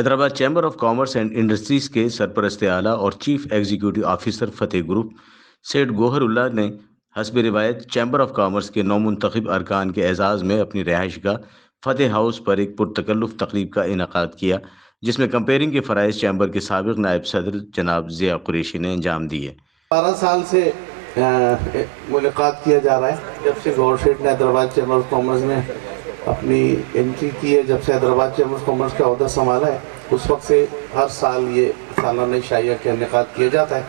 Hyderabad chamber of commerce and industries کے سرپرست اعلیٰ اور چیف ایگزیکٹو آفیسر فتح گروپ سیٹ گوہر اللہ نے حسب روایت چیمبر آف کامرس کے نومنتخب ارکان کے اعزاز میں اپنی رہائش گاہ فتح ہاؤس پر ایک پرتکلف تقریب کا انعقاد کیا، جس میں کمپیئرنگ کے فرائض چیمبر کے سابق نائب صدر جناب ضیاء قریشی نے انجام دیے۔ 12 سال سے ملاقات کیا جا رہا ہے، جب سے گور شیٹ نے حیدرآباد چیمبر آف کامرس میں اپنی انٹری کی ہے، جب سے حیدرآباد چیمبر آف کامرس کا عہدہ سنبھالا ہے، اس وقت سے ہر سال یہ سالانہ شائعہ کا انعقاد کیا جاتا ہے۔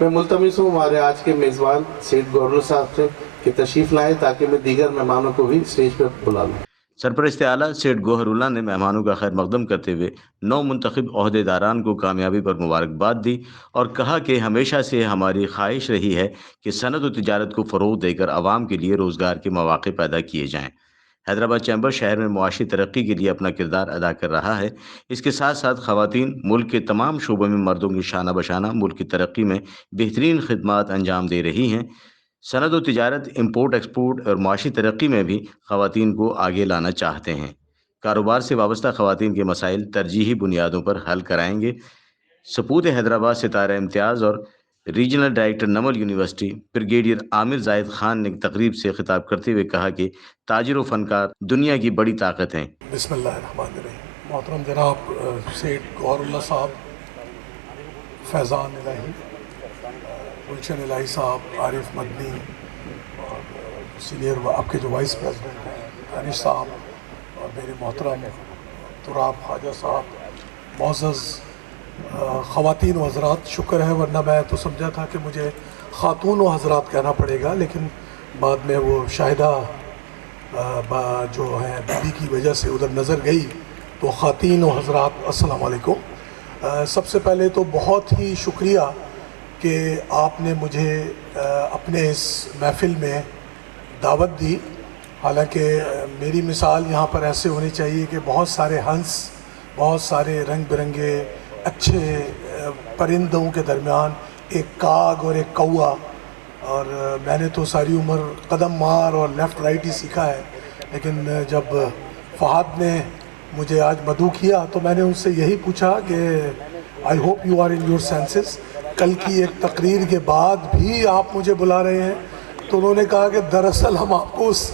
میں ملتمس ہوں ہمارے آج کے میزبان سیٹ گورنر صاحب سے کہ تشریف لائیں تاکہ میں دیگر مہمانوں کو بھی اسٹیج پر بلا لوں۔ سرپرست اعلیٰ سیٹ گوہر اللہ نے مہمانوں کا خیر مقدم کرتے ہوئے نو منتخب عہدے داران کو کامیابی پر مبارکباد دی اور کہا کہ ہمیشہ سے ہماری خواہش رہی ہے کہ صنعت و تجارت کو فروغ دے کر عوام کے لیے روزگار کے مواقع پیدا کیے جائیں۔ حیدرآباد چیمبر شہر میں معاشی ترقی کے لیے اپنا کردار ادا کر رہا ہے۔ اس کے ساتھ ساتھ خواتین ملک کے تمام شعبوں میں مردوں کی شانہ بشانہ ملک کی ترقی میں بہترین خدمات انجام دے رہی ہیں۔ صنعت و تجارت، امپورٹ ایکسپورٹ اور معاشی ترقی میں بھی خواتین کو آگے لانا چاہتے ہیں۔ کاروبار سے وابستہ خواتین کے مسائل ترجیحی بنیادوں پر حل کرائیں گے۔ سپوت حیدرآباد ستارہ امتیاز اور regional director NUML university brigadier Aamir Zahid Khan نے تقریب سے خطاب کرتے ہوئے کہا کہ تاجر و فنکار دنیا کی بڑی طاقت ہیں۔ بسم اللہ الرحمن الرحیم۔ محترم جناب سیٹ گوہر اللہ صاحب، فیضان الہی، گلشن الہی صاحب، عارف مدنی اور سینئر آپ کے جو وائس پریزیڈنٹ ہیں دانش صاحب اور میرے محترم تراب خواجہ صاحب، معزز خواتین و حضرات، شکر ہے، ورنہ میں تو سمجھا تھا کہ مجھے خاتون و حضرات کہنا پڑے گا، لیکن بعد میں وہ شاہدہ جو ہے بیوی کی وجہ سے ادھر نظر گئی، تو خواتین و حضرات السلام علیکم۔ سب سے پہلے تو بہت ہی شکریہ کہ آپ نے مجھے اپنے اس محفل میں دعوت دی۔ حالانکہ میری مثال یہاں پر ایسے ہونی چاہیے کہ بہت سارے ہنس، بہت سارے رنگ برنگے اچھے پرندوں کے درمیان ایک کاگ اور ایک کوا، اور میں نے تو ساری عمر قدم مار اور لیفٹ رائٹ ہی سیکھا ہے، لیکن جب فہد نے مجھے آج مدعو کیا تو میں نے ان سے یہی پوچھا کہ I hope you are in your senses, کل کی ایک تقریر کے بعد بھی آپ مجھے بلا رہے ہیں؟ تو انہوں نے کہا کہ دراصل ہم آپ کو اس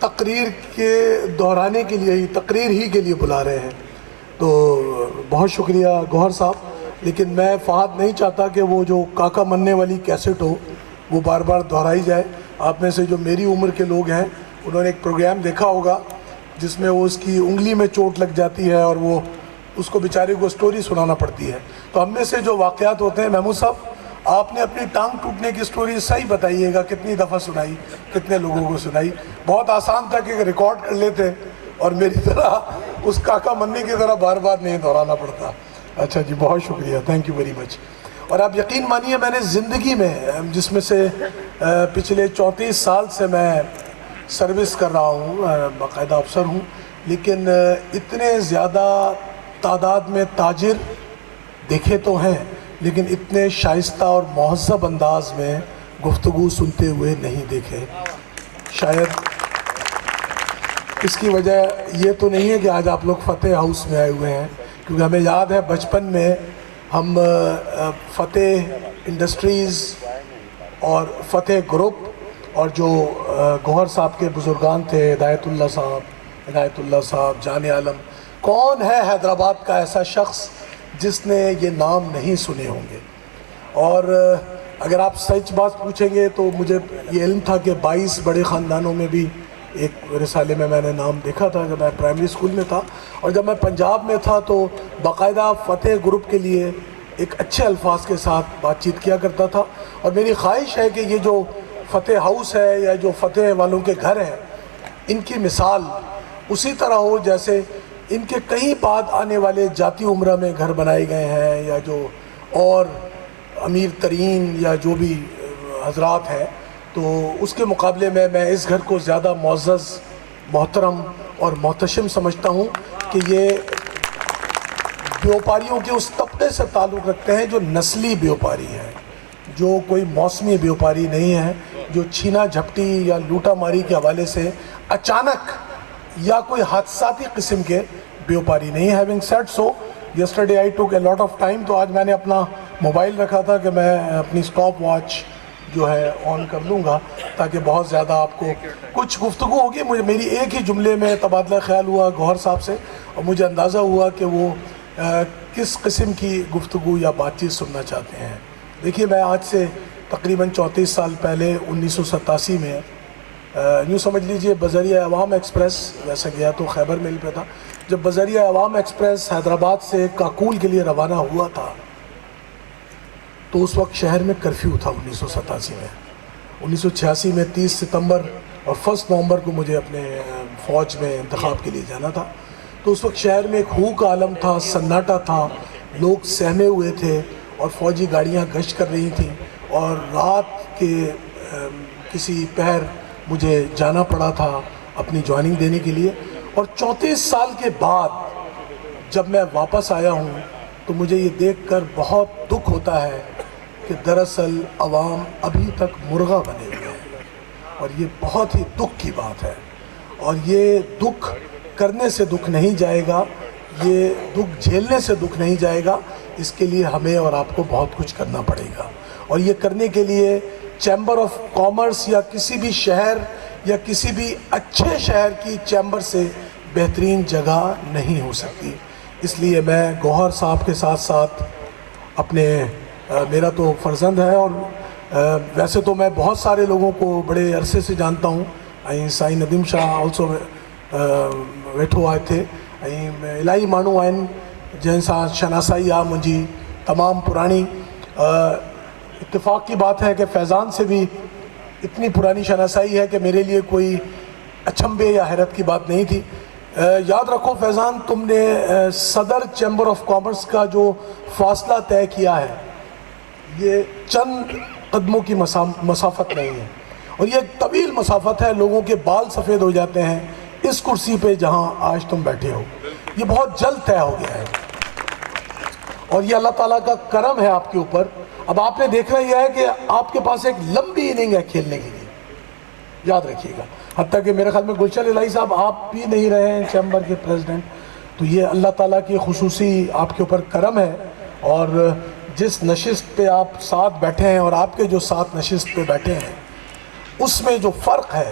تقریر کے دہرانے کے لیے ہی، تقریر ہی کے لیے بلا رہے ہیں۔ تو بہت شکریہ گوہر صاحب، لیکن میں فہد نہیں چاہتا کہ وہ جو کاکا مننے والی کیسٹ ہو وہ بار بار دہرائی جائے۔ آپ میں سے جو میری عمر کے لوگ ہیں انہوں نے ایک پروگرام دیکھا ہوگا جس میں وہ اس کی انگلی میں چوٹ لگ جاتی ہے اور وہ اس کو بیچارے کو سٹوری سنانا پڑتی ہے۔ تو ہم میں سے جو واقعات ہوتے ہیں، محمود صاحب آپ نے اپنی ٹانگ ٹوٹنے کی سٹوری صحیح بتائیے گا، کتنی دفعہ سنائی، کتنے لوگوں کو سنائی؟ بہت آسان تھا کہ ریکارڈ کر لیتے اور میری طرح اس کاکا مننے کی طرح بار بار نہیں دہرانا پڑتا۔ اچھا جی، بہت شکریہ، تھینک یو ویری مچ۔ اور آپ یقین مانیے میں نے زندگی میں، جس میں سے پچھلے 34 سال سے میں سروس کر رہا ہوں، باقاعدہ افسر ہوں، لیکن اتنے زیادہ تعداد میں تاجر دیکھے تو ہیں، لیکن اتنے شائستہ اور مہذب انداز میں گفتگو سنتے ہوئے نہیں دیکھے۔ شاید اس کی وجہ یہ تو نہیں ہے کہ آج آپ لوگ فتح ہاؤس میں آئے ہوئے ہیں، کیونکہ ہمیں یاد ہے بچپن میں ہم فتح انڈسٹریز اور فتح گروپ اور جو گوہر صاحب کے بزرگان تھے، ہدایت اللہ صاحب، جان عالم، کون ہے حیدرآباد کا ایسا شخص جس نے یہ نام نہیں سنے ہوں گے؟ اور اگر آپ سچ بات پوچھیں گے تو مجھے یہ علم تھا کہ 22 بڑے خاندانوں میں بھی ایک رسالے میں نے نام دیکھا تھا جب میں پرائمری اسکول میں تھا، اور جب میں پنجاب میں تھا تو باقاعدہ فتح گروپ کے لیے ایک اچھے الفاظ کے ساتھ بات چیت کیا کرتا تھا۔ اور میری خواہش ہے کہ یہ جو فتح ہاؤس ہے یا جو فتح والوں کے گھر ہیں، ان کی مثال اسی طرح ہو جیسے ان کے کہیں بعد آنے والے جاتی عمرہ میں گھر بنائے گئے ہیں، یا جو اور امیر ترین یا جو بھی حضرات ہیں، تو اس کے مقابلے میں اس گھر کو زیادہ معزز، محترم اور محتشم سمجھتا ہوں کہ یہ بیوپاریوں کے اس طبقے سے تعلق رکھتے ہیں جو نسلی بیوپاری ہیں، جو کوئی موسمی بیوپاری نہیں ہے، جو چھینا جھپٹی یا لوٹا ماری کے حوالے سے اچانک یا کوئی حادثاتی قسم کے بیوپاری نہیں ہے۔ Having said so, yesterday I took a lot of time, تو آج میں نے اپنا موبائل رکھا تھا کہ میں اپنی سٹاپ واچ جو ہے آن کر لوں گا تاکہ بہت زیادہ آپ کو کچھ گفتگو ہوگی. مجھے میری ایک ہی جملے میں تبادلہ خیال ہوا گوہر صاحب سے اور مجھے اندازہ ہوا کہ وہ کس قسم کی گفتگو یا بات چیت سننا چاہتے ہیں. دیکھیے میں آج سے تقریباً 34 سال پہلے 1987 میں یوں سمجھ لیجئے بذریعہ عوام ایکسپریس، ویسے گیا تو خیبر میل پہ تھا، جب بذریعہ عوام ایکسپریس حیدرآباد سے کاکول کے لیے روانہ ہوا تھا تو اس وقت شہر میں کرفیو تھا 1987 میں. 1986 میں 30 ستمبر اور 1 نومبر کو مجھے اپنے فوج میں انتخاب کے لیے جانا تھا. تو اس وقت شہر میں ایک ہو کا عالم تھا، سناٹا تھا، لوگ سہمے ہوئے تھے اور فوجی گاڑیاں گشت کر رہی تھیں اور رات کے کسی پہر مجھے جانا پڑا تھا اپنی جوائننگ دینے کے لیے. اور 34 سال کے بعد جب میں واپس آیا ہوں تو مجھے یہ دیکھ کر بہت دکھ ہوتا ہے کہ دراصل عوام ابھی تک مرغا بنے ہوئے ہیں اور یہ بہت ہی دکھ کی بات ہے. اور یہ دکھ کرنے سے دکھ نہیں جائے گا، یہ دکھ جھیلنے سے دکھ نہیں جائے گا. اس کے لیے ہمیں اور آپ کو بہت کچھ کرنا پڑے گا اور یہ کرنے کے لیے چیمبر آف کامرس یا کسی بھی شہر یا کسی بھی اچھے شہر کی چیمبر سے بہترین جگہ نہیں ہو سکتی. اس لیے میں گوہر صاحب کے ساتھ ساتھ اپنے میرا تو فرزند ہے اور ویسے تو میں بہت سارے لوگوں کو بڑے عرصے سے جانتا ہوں. سائیں ندیم شاہ آلسو ویٹھو آئے تھے، الہی مانو آئن جن سا شناسائی آ منجی تمام پرانی. اتفاق کی بات ہے کہ فیضان سے بھی اتنی پرانی شناسائی ہے کہ میرے لیے کوئی اچھمبے یا حیرت کی بات نہیں تھی. یاد رکھو فیضان، تم نے صدر چیمبر آف کامرس کا جو فاصلہ طے کیا ہے یہ چند قدموں کی مسافت نہیں ہے اور یہ ایک طویل مسافت ہے. لوگوں کے بال سفید ہو جاتے ہیں اس کرسی پہ جہاں آج تم بیٹھے ہو. یہ بہت جلد طے ہو گیا ہے اور یہ اللہ تعالیٰ کا کرم ہے آپ کے اوپر. اب آپ نے دیکھنا یہ ہے کہ آپ کے پاس ایک لمبی اننگ ہے کھیلنے کے لیے، یاد رکھیے گا. حتیٰ کہ میرے خیال میں گلشن الہی صاحب آپ بھی نہیں رہے ہیں چیمبر کے پریزیڈنٹ، تو یہ اللہ تعالیٰ کی خصوصی آپ کے اوپر کرم ہے. اور جس نشست پہ آپ ساتھ بیٹھے ہیں اور آپ کے جو ساتھ نشست پہ بیٹھے ہیں اس میں جو فرق ہے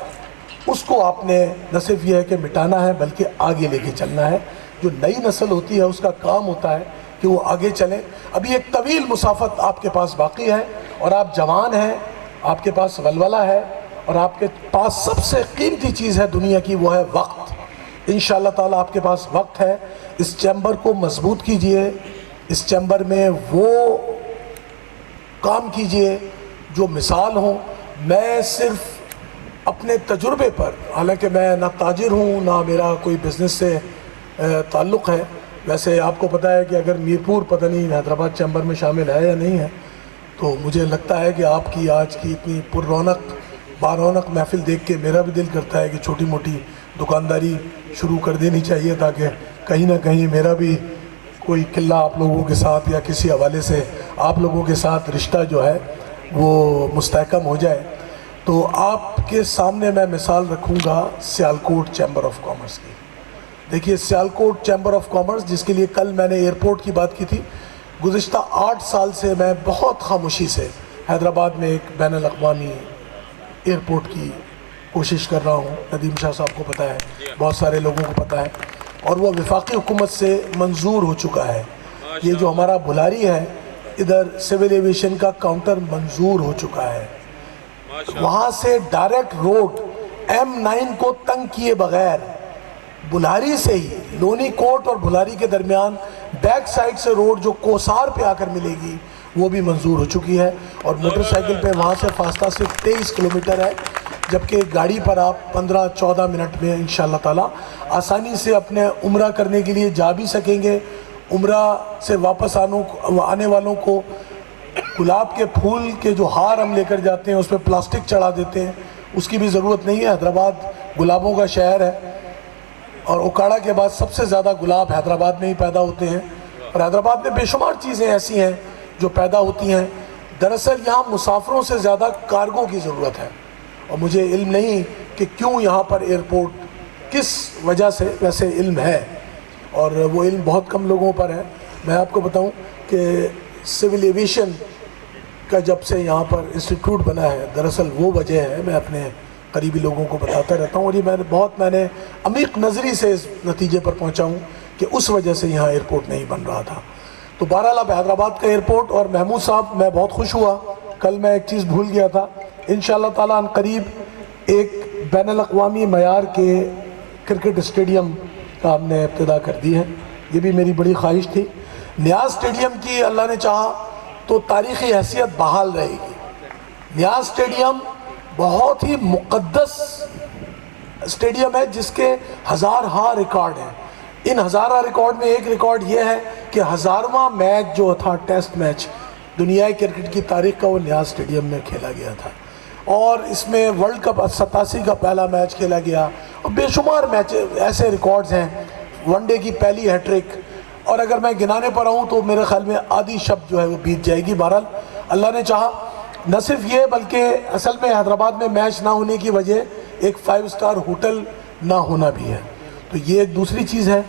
اس کو آپ نے نہ صرف یہ ہے کہ مٹانا ہے بلکہ آگے لے کے چلنا ہے. جو نئی نسل ہوتی ہے اس کا کام ہوتا ہے کہ وہ آگے چلیں. ابھی ایک طویل مسافت آپ کے پاس باقی ہے اور آپ جوان ہیں، آپ کے پاس ولولہ ہے اور آپ کے پاس سب سے قیمتی چیز ہے دنیا کی، وہ ہے وقت. انشاءاللہ تعالیٰ آپ کے پاس وقت ہے. اس چیمبر کو مضبوط کیجئے، اس چیمبر میں وہ کام کیجئے جو مثال ہوں. میں صرف اپنے تجربے پر، حالانکہ میں نہ تاجر ہوں نہ میرا کوئی بزنس سے تعلق ہے. ویسے آپ کو پتہ ہے کہ اگر میرپور پتہ نہیں حیدرآباد چیمبر میں شامل ہے یا نہیں ہے، تو مجھے لگتا ہے کہ آپ کی آج کی اتنی پر رونق بارونق محفل دیکھ کے میرا بھی دل کرتا ہے کہ چھوٹی موٹی دکانداری شروع کر دینی چاہیے تاکہ کہیں نہ کہیں میرا بھی کوئی قلہ آپ لوگوں کے ساتھ یا کسی حوالے سے آپ لوگوں کے ساتھ رشتہ جو ہے وہ مستحکم ہو جائے. تو آپ کے سامنے میں مثال رکھوں گا سیالکوٹ چیمبر آف کامرس کی. دیکھیے سیالکوٹ چیمبر آف کامرس، جس کے لیے کل میں نے ایئرپورٹ کی بات کی تھی، گزشتہ 8 سال سے میں بہت خاموشی سے حیدرآباد میں ایک بین الاقوامی ایئرپورٹ کی کوشش کر رہا ہوں. ندیم شاہ صاحب کو پتہ ہے، بہت سارے لوگوں کو پتہ ہے اور وہ وفاقی حکومت سے منظور ہو چکا ہے. یہ جو ہمارا بھلاری ہے ادھر سول ایویشن کا کاؤنٹر منظور ہو چکا ہے. وہاں سے ڈائریکٹ روڈ M9 کو تنگ کیے بغیر بھلاری سے ہی لونی کوٹ اور بھلاری کے درمیان بیک سائڈ سے روڈ جو کوسار پہ آ کر ملے گی وہ بھی منظور ہو چکی ہے اور موٹر سائیکل پہ وہاں سے فاصلہ صرف 23 کلومیٹر ہے، جبکہ گاڑی پر آپ 15-14 منٹ میں انشاءاللہ تعالیٰ آسانی سے اپنے عمرہ کرنے کے لیے جا بھی سکیں گے. عمرہ سے واپس آنے والوں کو گلاب کے پھول کے جو ہار ہم لے کر جاتے ہیں اس پہ پلاسٹک چڑھا دیتے ہیں، اس کی بھی ضرورت نہیں ہے. حیدرآباد گلابوں کا شہر ہے اور اکاڑا کے بعد سب سے زیادہ گلاب حیدرآباد میں ہی پیدا ہوتے ہیں اور حیدرآباد میں بے شمار چیزیں ایسی ہیں جو پیدا ہوتی ہیں. دراصل یہاں مسافروں سے زیادہ کارگو کی ضرورت ہے اور مجھے علم نہیں کہ کیوں یہاں پر ایئرپورٹ کس وجہ سے، ویسے علم ہے اور وہ علم بہت کم لوگوں پر ہے. میں آپ کو بتاؤں کہ سول ایویشن کا جب سے یہاں پر انسٹیٹیوٹ بنا ہے، دراصل وہ وجہ ہے، میں اپنے قریبی لوگوں کو بتاتا رہتا ہوں، اور یہ میں نے عمیق نظری سے اس نتیجے پر پہنچا ہوں کہ اس وجہ سے یہاں ایئرپورٹ نہیں بن رہا تھا۔ تو بہرحال اب حیدرآباد کا ایئرپورٹ، اور محمود صاحب میں بہت خوش ہوا، کل میں ایک چیز بھول گیا تھا، انشاءاللہ تعالیٰ عن قریب ایک بین الاقوامی معیار کے کرکٹ اسٹیڈیم کا ہم نے ابتدا کر دی ہے۔ یہ بھی میری بڑی خواہش تھی۔ نیاز اسٹیڈیم کی اللہ نے چاہا تو تاریخی حیثیت بحال رہے گی۔ نیاز اسٹیڈیم بہت ہی مقدس اسٹیڈیم ہے جس کے ہزارہا ریکارڈ ہیں۔ ان ہزارہ ریکارڈ میں ایک ریکارڈ یہ ہے کہ 1000واں میچ جو تھا ٹیسٹ میچ دنیائے کرکٹ کی تاریخ کا، وہ نیاز اسٹیڈیم میں کھیلا گیا تھا، اور اس میں ورلڈ کپ 87 کا پہلا میچ کھیلا گیا، اور بے شمار میچ ایسے ریکارڈز ہیں، ون ڈے کی پہلی ہیٹرک، اور اگر میں گنانے پر آؤں تو میرے خیال میں آدھی شب جو ہے وہ بیت جائے گی۔ بہرحال اللہ نے چاہا، نہ صرف یہ بلکہ اصل میں حیدرآباد میں میچ نہ ہونے کی وجہ ایک 5 اسٹار ہوٹل نہ ہونا بھی ہے، تو یہ ایک دوسری چیز ہے۔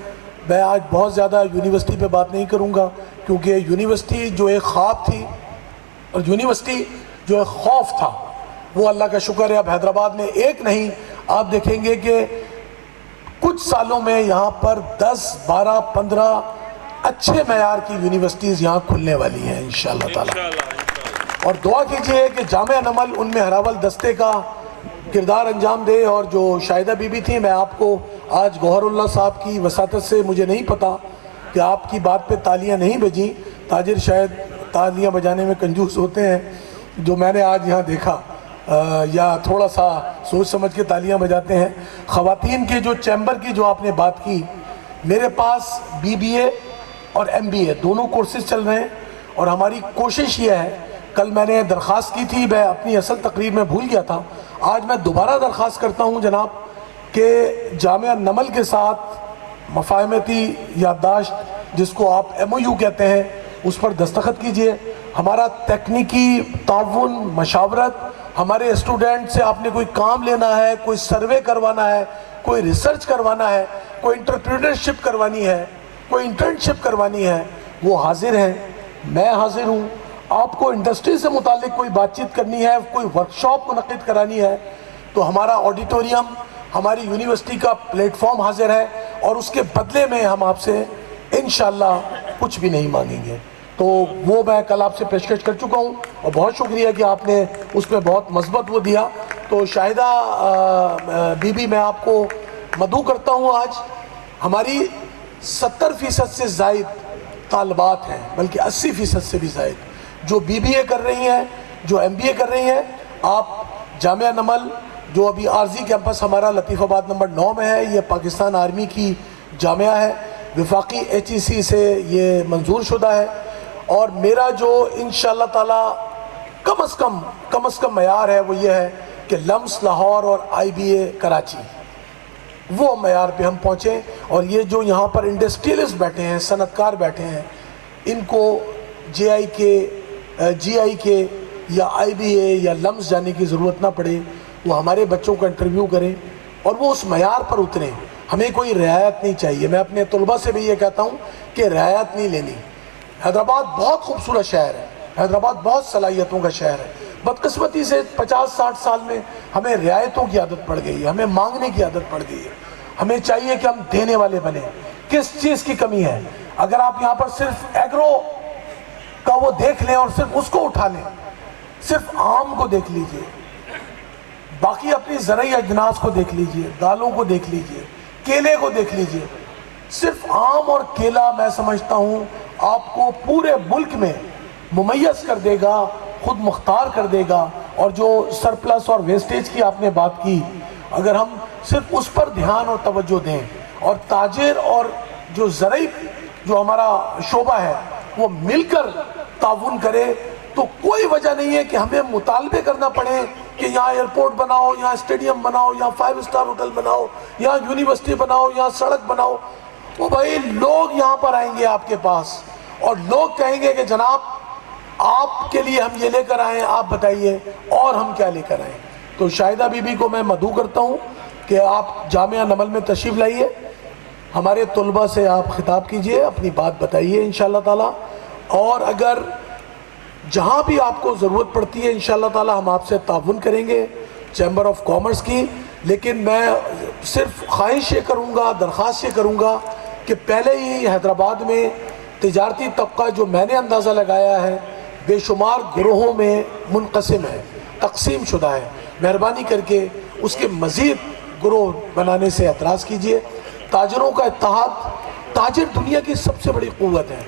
میں آج بہت زیادہ یونیورسٹی پہ بات نہیں کروں گا، کیونکہ یونیورسٹی جو ایک خواب تھی اور یونیورسٹی جو ایک خوف تھا، وہ اللہ کا شکر ہے اب حیدرآباد میں ایک نہیں، آپ دیکھیں گے کہ کچھ سالوں میں یہاں پر 10 12 15 اچھے معیار کی یونیورسٹیز یہاں کھلنے والی ہیں انشاءاللہ تعالی، اور دعا کیجئے کہ جامعہ نمل ان میں ہراول دستے کا کردار انجام دے۔ اور جو شاہدہ بی بی تھی، میں آپ کو آج گوہر اللہ صاحب کی وساطت سے، مجھے نہیں پتا کہ آپ کی بات پہ تالیاں نہیں بجیں، تاجر شاید تالیاں بجانے میں کنجوس ہوتے ہیں، جو میں نے آج یہاں دیکھا، یا تھوڑا سا سوچ سمجھ کے تالیاں بجاتے ہیں۔ خواتین کے جو چیمبر کی جو آپ نے بات کی، میرے پاس BBA اور MBA دونوں کورسز چل رہے ہیں، اور ہماری کوشش یہ ہے، کل میں نے درخواست کی تھی، میں اپنی اصل تقریر میں بھول گیا تھا، آج میں دوبارہ درخواست کرتا ہوں جناب کہ جامعہ نمل کے ساتھ مفاہمتی یادداشت جس کو آپ MOU کہتے ہیں، اس پر دستخط کیجئے۔ ہمارا تکنیکی تعاون، مشاورت، ہمارے اسٹوڈنٹ سے آپ نے کوئی کام لینا ہے، کوئی سروے کروانا ہے، کوئی ریسرچ کروانا ہے، کوئی انٹرپرینرشپ کروانی ہے، کوئی انٹرنشپ کروانی ہے، وہ حاضر ہیں، میں حاضر ہوں۔ آپ کو انڈسٹری سے متعلق کوئی بات چیت کرنی ہے، کوئی ورکشاپ منعقد کرانی ہے، تو ہمارا آڈیٹوریم، ہماری یونیورسٹی کا پلیٹ فارم حاضر ہے، اور اس کے بدلے میں ہم آپ سے انشاءاللہ کچھ بھی نہیں مانگیں گے۔ تو وہ میں کل آپ سے پیشکش کر چکا ہوں، اور بہت شکریہ کہ آپ نے اس پہ بہت مثبت وہ دیا۔ تو شاہدہ بی بی، میں آپ کو مدعو کرتا ہوں، آج ہماری 70% سے زائد طالبات ہیں، بلکہ 80% سے بھی زائد، جو BBA کر رہی ہیں، جو MBA کر رہی ہیں۔ آپ جامعہ نمل جو ابھی عارضی کیمپس ہمارا لطیف آباد نمبر 9 میں ہے، یہ پاکستان آرمی کی جامعہ ہے، وفاقی HEC سے یہ منظور شدہ ہے، اور میرا جو انشاءاللہ تعالی کم از کم معیار ہے وہ یہ ہے کہ لمس لاہور اور IBA کراچی، وہ معیار پہ ہم پہنچیں، اور یہ جو یہاں پر انڈسٹریلسٹ بیٹھے ہیں، صنعت کار بیٹھے ہیں، ان کو JI کے GI کے یا IBA یا لمس جانے کی ضرورت نہ پڑے، وہ ہمارے بچوں کا انٹرویو کریں اور وہ اس معیار پر اتریں۔ ہمیں کوئی رعایت نہیں چاہیے، میں اپنے طلبہ سے بھی یہ کہتا ہوں کہ رعایت نہیں لینی۔ حیدرآباد بہت خوبصورت شہر ہے، حیدرآباد بہت صلاحیتوں کا شہر ہے، بدقسمتی سے 50-60 سال میں ہمیں رعایتوں کی عادت پڑ گئی ہے، ہمیں مانگنے کی عادت پڑ گئی ہے۔ ہمیں چاہیے کہ ہم دینے والے بنیں۔ کس چیز کی کمی ہے؟ اگر آپ یہاں پر صرف ایگرو کا وہ دیکھ لیں اور صرف اس کو اٹھا لیں، صرف آم کو دیکھ لیجئے، باقی اپنی زرعی اجناس کو دیکھ لیجئے، دالوں کو دیکھ لیجئے، کیلے کو دیکھ لیجئے، صرف آم اور کیلا میں سمجھتا ہوں آپ کو پورے ملک میں ممیز کر دے گا، خود مختار کر دے گا۔ اور جو سرپلس اور ویسٹیج کی آپ نے بات کی، اگر ہم صرف اس پر دھیان اور توجہ دیں، اور تاجر اور جو زرعی جو ہمارا شعبہ ہے وہ مل کر تعاون کرے، تو کوئی وجہ نہیں ہے کہ ہمیں مطالبے کرنا پڑے کہ یہاں ایئرپورٹ بناؤ، یہاں اسٹیڈیم بناؤ، یہاں 5 اسٹار ہوٹل بناؤ، یہاں یونیورسٹی بناؤ، یہاں سڑک بناؤ۔ وہ بھائی لوگ یہاں پر آئیں گے آپ کے پاس، اور لوگ کہیں گے کہ جناب آپ کے لیے ہم یہ لے کر آئیں، آپ بتائیے اور ہم کیا لے کر آئیں۔ تو شاہدہ بی بی کو میں مدعو کرتا ہوں کہ آپ جامعہ نمل میں تشریف لائیے، ہمارے طلباء سے آپ خطاب کیجئے, اپنی بات بتائیے انشاءاللہ تعالیٰ, اور اگر جہاں بھی آپ کو ضرورت پڑتی ہے انشاءاللہ تعالیٰ ہم آپ سے تعاون کریں گے چیمبر آف کامرس کی. لیکن میں صرف خواہش یہ کروں گا, درخواست یہ کروں گا کہ پہلے ہی حیدرآباد میں تجارتی طبقہ جو میں نے اندازہ لگایا ہے بے شمار گروہوں میں منقسم ہے, تقسیم شدہ ہے. مہربانی کر کے اس کے مزید گروہ بنانے سے اعتراض کیجئے. تاجروں کا اتحاد, تاجر دنیا کی سب سے بڑی قوت ہے.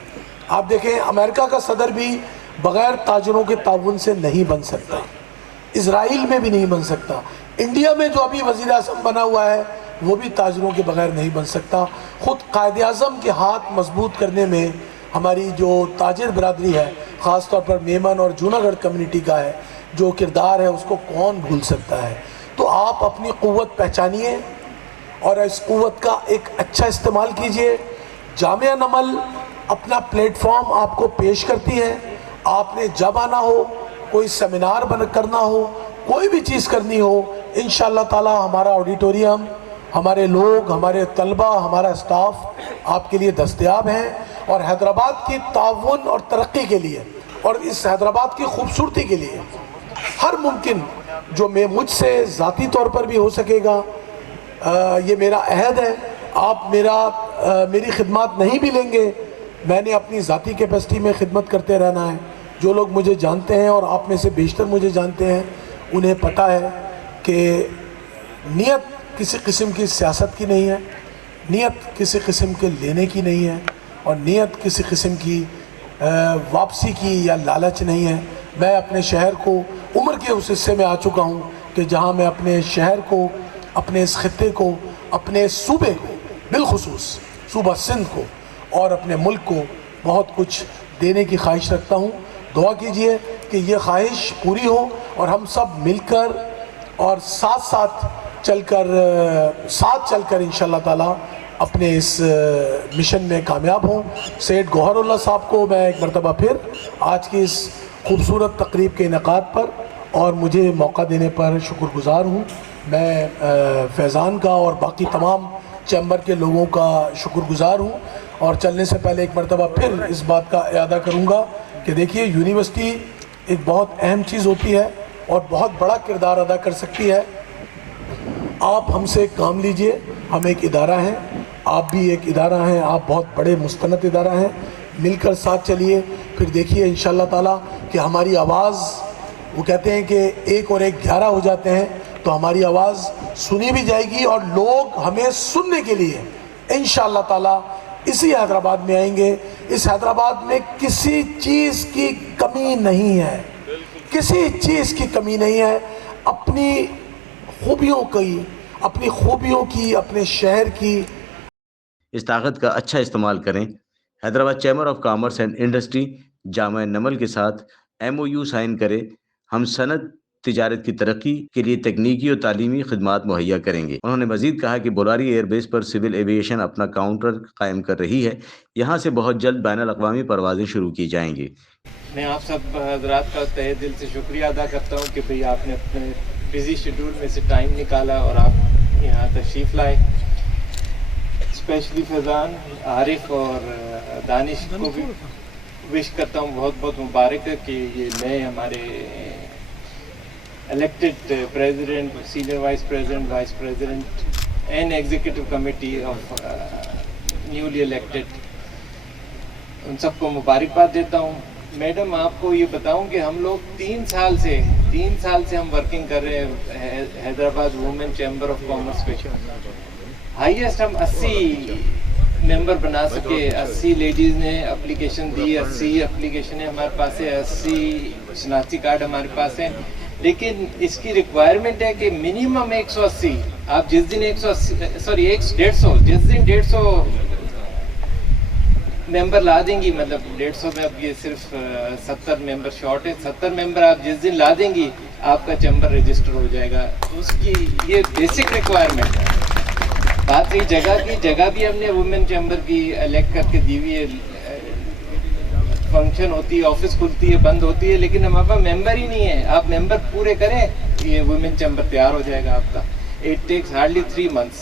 آپ دیکھیں امریکہ کا صدر بھی بغیر تاجروں کے تعاون سے نہیں بن سکتا, اسرائیل میں بھی نہیں بن سکتا, انڈیا میں جو ابھی وزیر اعظم بنا ہوا ہے وہ بھی تاجروں کے بغیر نہیں بن سکتا. خود قائد اعظم کے ہاتھ مضبوط کرنے میں ہماری جو تاجر برادری ہے, خاص طور پر میمن اور جوناگڑھ کمیونٹی کا ہے, جو کردار ہے اس کو کون بھول سکتا ہے. تو آپ اپنی قوت پہچانیے اور اس قوت کا ایک اچھا استعمال کیجئے. جامعہ نمل اپنا پلیٹ فارم آپ کو پیش کرتی ہے. آپ نے جب آنا ہو, کوئی سیمینار کرنا ہو, کوئی بھی چیز کرنی ہو, انشاءاللہ تعالی ہمارا آڈیٹوریم, ہمارے لوگ, ہمارے طلبہ, ہمارا اسٹاف آپ کے لیے دستیاب ہیں. اور حیدرآباد کی تعاون اور ترقی کے لیے اور اس حیدرآباد کی خوبصورتی کے لیے ہر ممکن جو مجھ سے ذاتی طور پر بھی ہو سکے گا, یہ میرا عہد ہے. آپ میری خدمات نہیں بھی لیں گے, میں نے اپنی ذاتی کیپیسٹی میں خدمت کرتے رہنا ہے. جو لوگ مجھے جانتے ہیں اور آپ میں سے بیشتر مجھے جانتے ہیں انہیں پتہ ہے کہ نیت کسی قسم کی سیاست کی نہیں ہے, نیت کسی قسم کے لینے کی نہیں ہے, اور نیت کسی قسم کی واپسی کی یا لالچ نہیں ہے. میں اپنے شہر کو, عمر کے اس حصے میں آ چکا ہوں کہ جہاں میں اپنے شہر کو, اپنے اس خطے کو, اپنے صوبے کو, بالخصوص صوبہ سندھ کو اور اپنے ملک کو بہت کچھ دینے کی خواہش رکھتا ہوں. دعا کیجئے کہ یہ خواہش پوری ہو اور ہم سب مل کر اور ساتھ چل کر انشاءاللہ تعالیٰ اپنے اس مشن میں کامیاب ہوں. سیٹ گوہر اللہ صاحب کو میں ایک مرتبہ پھر آج کی اس خوبصورت تقریب کے انعقاد پر اور مجھے موقع دینے پر شکر گزار ہوں. میں فیضان کا اور باقی تمام چیمبر کے لوگوں کا شکر گزار ہوں. اور چلنے سے پہلے ایک مرتبہ پھر اس بات کا اعادہ کروں گا کہ دیکھیے یونیورسٹی ایک بہت اہم چیز ہوتی ہے اور بہت بڑا کردار ادا کر سکتی ہے. آپ ہم سے کام لیجئے, ہم ایک ادارہ ہیں, آپ بھی ایک ادارہ ہیں, آپ بہت بڑے مستند ادارہ ہیں. مل کر ساتھ چلیے, پھر دیکھیے انشاءاللہ تعالیٰ کہ ہماری آواز, وہ کہتے ہیں کہ 1 اور 1 11 ہو جاتے ہیں, تو ہماری آواز سنی بھی جائے گی اور لوگ ہمیں سننے کے لیے انشاءاللہ تعالیٰ اسی حیدرآباد میں آئیں گے. اس حیدرآباد میں کسی چیز کی کمی نہیں ہے, کسی چیز کی کمی نہیں ہے. اپنی خوبیوں کی, اپنے شہر کی اس طاقت کا اچھا استعمال کریں. Hyderabad chamber of commerce and industry جامعہ نمل کے ساتھ MOU سائن کرے. ہم صنعت تجارت کی ترقی کے لیے تکنیکی اور تعلیمی خدمات مہیا کریں گے. انہوں نے مزید کہا کہ بولاری ایئر بیس پر سول ایویشن اپنا کاؤنٹر قائم کر رہی ہے. یہاں سے بہت جلد بین الاقوامی پروازیں شروع کی جائیں گی. میں آپ سب حضرات کا تہہ دل سے شکریہ ادا کرتا ہوں کہ بھئی آپ نے اپنے بزی شیڈول میں سے ٹائم نکالا اور آپ یہاں تشریف لائے. اسپیشلی فیضان, عارف اور دانش کو بھی وش کرتا ہوں بہت بہت مبارک ہے کہ یہ نئے ہمارے elected president, senior vice president and executive committee of newly elected, ان سب کو مبارکباد دیتا ہوں. میڈم آپ کو یہ بتاؤں کہ ہم لوگ 3 سال سے ہم ورکنگ کر رہے ہیں Hyderabad women chamber of commerce پہ. ہائیسٹ ہم 80 ممبر بنا سکے. 80 لیڈیز نے اپلیکیشن دی, 80 اپلیکیشنیں ہمارے پاس ہیں, 80 شناختی کارڈ ہمارے پاس ہیں. لیکن اس کی ریکوائرمنٹ ہے کہ منیمم 180, آپ جس دن 150 جس دن 150 ممبر لا دیں گی, مطلب 150 میں اب یہ صرف 70 ممبر شارٹ ہے, 70 ممبر آپ جس دن لا دیں گی آپ کا چیمبر رجسٹر ہو جائے گا. اس کی یہ بیسک ریکوائرمنٹ ہے. بات رہی جگہ کی, جگہ بھی ہم نے وومن چیمبر کی الیکٹ کر کے دی ہوئی ہے. فنکشن ہوتی ہے, آفس کھلتی ہے, بند ہوتی ہے, لیکن ہمارے پاس ممبر ہی نہیں ہے. آپ ممبر پورے کریں, یہ وومن چیمبر تیار ہو جائے گا آپ کا. It takes hardly 3 months.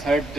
3rd